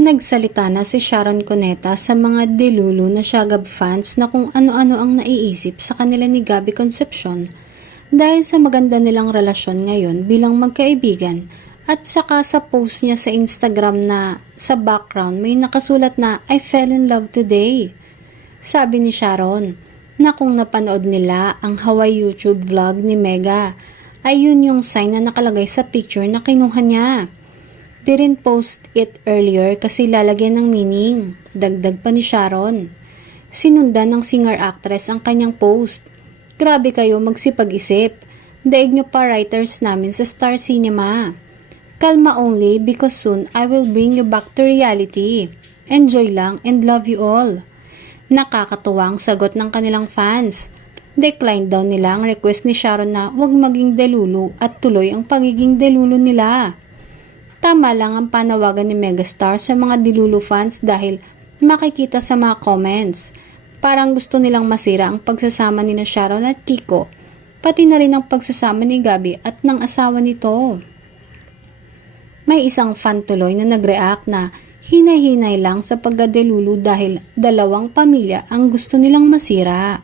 Nagsalita na si Sharon Cuneta sa mga delulu na Shagab fans na kung ano-ano ang naiisip sa kanila ni Gabby Concepcion dahil sa maganda nilang relasyon ngayon bilang magkaibigan at saka sa post niya sa Instagram na sa background may nakasulat na I fell in love today. Sabi ni Sharon na kung napanood nila ang Hawaii YouTube vlog ni Mega ay yun yung sign na nakalagay sa picture na kinuha niya. Didn't post it earlier kasi lalagyan ng meaning. Dagdag pa ni Sharon. Sinundan ng singer-actress ang kanyang post. Grabe kayo magsipag-isip. Daig nyo pa writers namin sa Star Cinema. Kalma only because soon I will bring you back to reality. Enjoy lang and love you all. Nakakatuwa ang sagot ng kanilang fans. Decline daw nila ang request ni Sharon na huwag maging delulu at tuloy ang pagiging delulu nila. Tama lang ang panawagan ni Megastar sa mga Delulu fans dahil makikita sa mga comments. Parang gusto nilang masira ang pagsasama ni Sharon at Kiko, pati na rin ang pagsasama ni Gabby at ng asawa nito. May isang fan tuloy na nag-react na hinay-hinay lang sa pagkadelulu dahil dalawang pamilya ang gusto nilang masira.